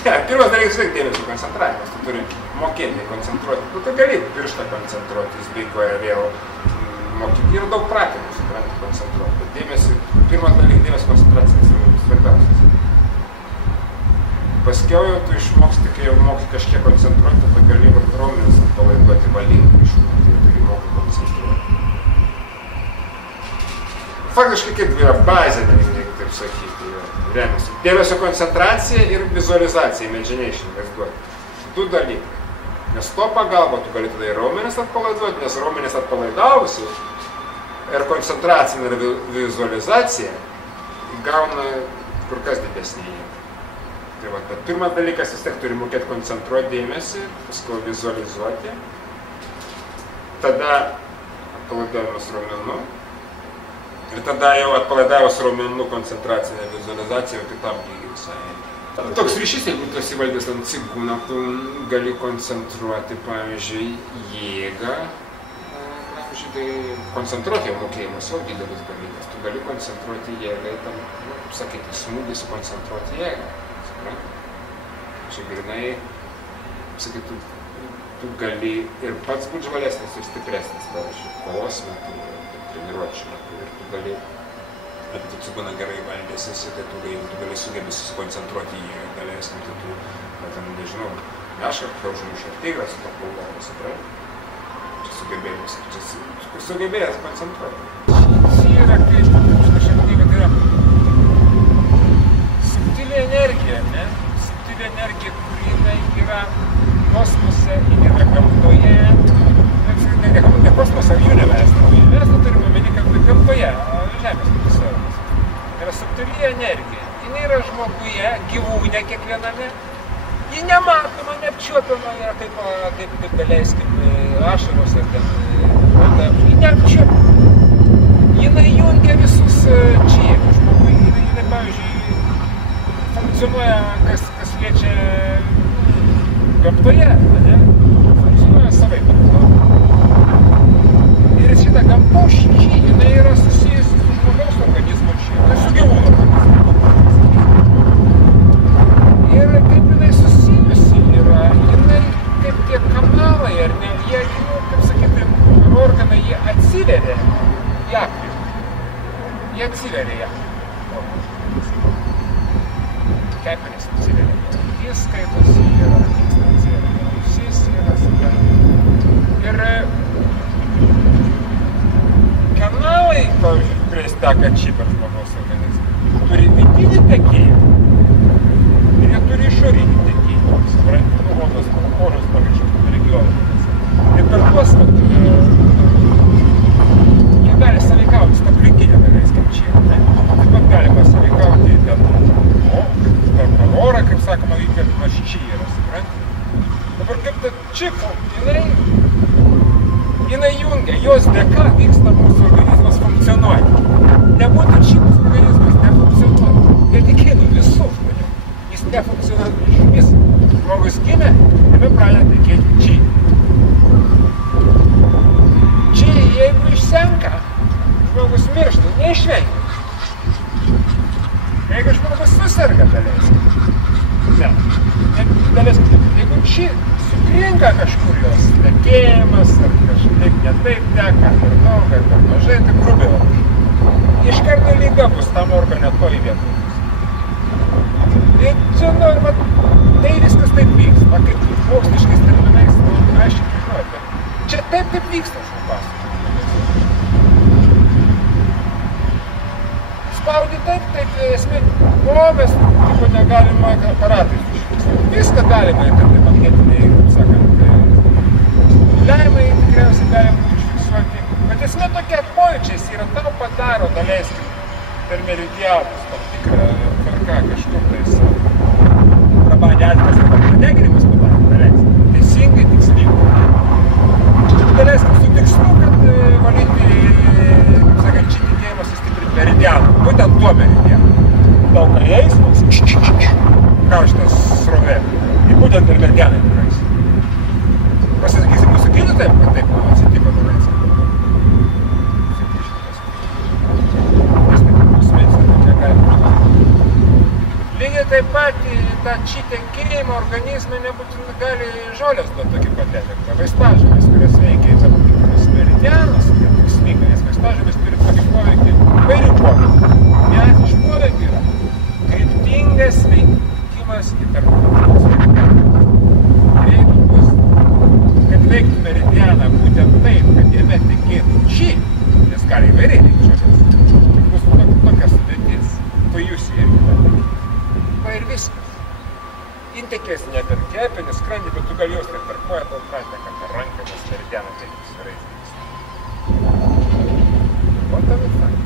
Pirmas dalykas vis tiek dėmesio koncentravimas. Tu turi mokėti koncentruoti. Tu gali pirštą koncentruotis, beikoje vėl mokyti. Yra daug pratimų, supranti, koncentruoti. Dėmesį, pirmas dalykas dėmesio koncentracija yra svarbiausias. Paskiau jau tu išmoksti, kai jau moki kažkiek koncentruoti, tu gali raumenis atpalaiduoti valingai išmokti ir tu moki koncentruoti. Faktiškai kaip yra bazė dalykai, jeigu taip sakyti, remiasi. Dėmesio koncentracija ir vizualizacija, imagination, vaizduoti. Du dalykai. Nes to pagalba tu gali tada ir raumenis atpalaiduoti, nes raumenis atpalaidavusi ir koncentracija ir vizualizacija gauna kur kas didesnį jėgą. Tai va, bet pirmas dalykas vis tiek turi mokėti koncentruoti dėmesį, paskui vizualizuoti. Tada atpalaidavimas raumenų. Ir tada jau atpalaidavus raumenų koncentracinė vizualizacija jau kitam lygiai visai. Toks ryšys, jeigu tu esi valdęs ant cigūną, tu gali koncentruoti, pavyzdžiui, jėgą. Pavyzdžiui, tai koncentruoti jau mokėjimas jau didelis dalykas. Tu gali koncentruoti jėgą, tam, sakyti, smūgį sukoncentruoti jėgą. Čia grinai, sakytų, tu gali ir pats būti žvalesnis ir stipresnis, pavyzdžiui, kovos metu, treniruočių metu, ir tu gali, jeigu tu cigūną gerai valdėsis, tai tu gali sugebėti susikoncentruoti į galėsnį, tai tu, ten, nežinau, mešką, kai užmušė tigras, su to pulvovą, supranti? Čia sugebėjimas, čia sugebėjęs koncentruoti. Čia yra kaip, kažkaip tai yra subtili energija, ne? Subtili energija, kuri yra kosmose, yra gamtoje. Ne kosmose, o universe. Universe turime omeny, kad gamtoje, Žemės pasaulis. Yra subtili energija. Jis yra žmoguje, gyvūne kiekviename. Ji nematoma, neapčiuopiama yra kaip daleiskim ašaros ar ten. Ji neapčiuopiama. Jinai jungia visus čia žmogui. Jinai, pavyzdžiui, funkcionuoja, kas liečia gamtoje, ne? Funkcionuoja savaip. Ir šitą gamtos šį, jinai yra susijusi su žmogaus organizmu šį, tai su gyvūno organizmu. Ir kaip jinai susijusi yra, jinai kaip tie kanalai, ar ne, jie, kaip sakyti, organai, jie atsiveria į aplinką. Jie atsiveria į aplinką. Kepenis atsiveria. Jis skaitosi yra, ausis yra, ir kanalai, pavyzdžiui, kuriais teka čia per žmogaus organizmą, turi vidinį tekėjimą ir jie turi išorinį tekėjimą. Supranti, oros pavyzdžiui, regionas. Ir per tuos, jie gali sąveikauti su aplinkinė, daleiskim, čia, ne? Taip pat galima sąveikauti per orą, kaip sakoma, įkvėpimo čia yra, supranti? Dabar kaip ta čipų, jinai jungia, jos dėka vyksta mūsų organizmas funkcionuoja. Nebūtų čipus organizmas, nefunkcionuoja. Ir tikėtų visų žmonių. Jis nefunkcionuoja iš vis. Žmogus gimė, jame pradeda tikėti čia. Čia, jeigu išsenka, žmogus miršta, neišvengia. Jeigu žmogus susirga, jeigu čia sutrinka kažkur jos tekėjimas, ar kažkaip netaip teka, per daug, ar per mažai, tai grubiau. Iš karto lyga bus tam organe toj vietoj. Ir čia, tai viskas taip vyks, kaip moksliškais terminais, aiškiai žinot, bet čia taip vyksta, aš papasakosiu. Spaudi taip, esmė, mes tipo negalima aparatais užfiksuoti. Viską galima įtarti magnetiniai, kaip sakant, lemai tikriausiai galima užfiksuoti. Bet esmė tokia pojūčiais yra, tau padaro, daleiskim, per meridianus, tam tikrą tvarką kažkur tais prabanė atkas, arba deginimas pabanė, daleiskim, teisingai, tikslingai. Daleiskim, su tikslu, kad valyti, kaip sakant, čia didėjimas sustiprinti meridianą, būtent tuo meridianą. Daug ką eis, kauštas srovė, ir būtent per meridianą praeis. Pasisakysim, mūsų gydytojai, kad taip atsitiko nuveisi. Lygiai taip pat tą či tekėjimą organizme nebūtinai gali žolės duoti tokį pat efektą. Vaistažolės, kurios veikia į tam tikrus meridianus, tai tikslinga, nes vaistažolės turi tokį poveikį, vairių poveikį. Vienas iš poveikių yra kryptingas veikimas į tarptautinius meridianus. Ir jeigu bus, kad veiktų meridianą būtent taip, kad jame tekėtų či, nes gali įvairiai veikti žolės, bus tokia sudėtis, pajusi irgi tą tekėjimą. Va ir viskas. Intekės ne per kepenį, skrandį, bet tu gali jaust, kad per koją tau prateka, per ranką, nes meridianą taip visą raizdą. O tam ir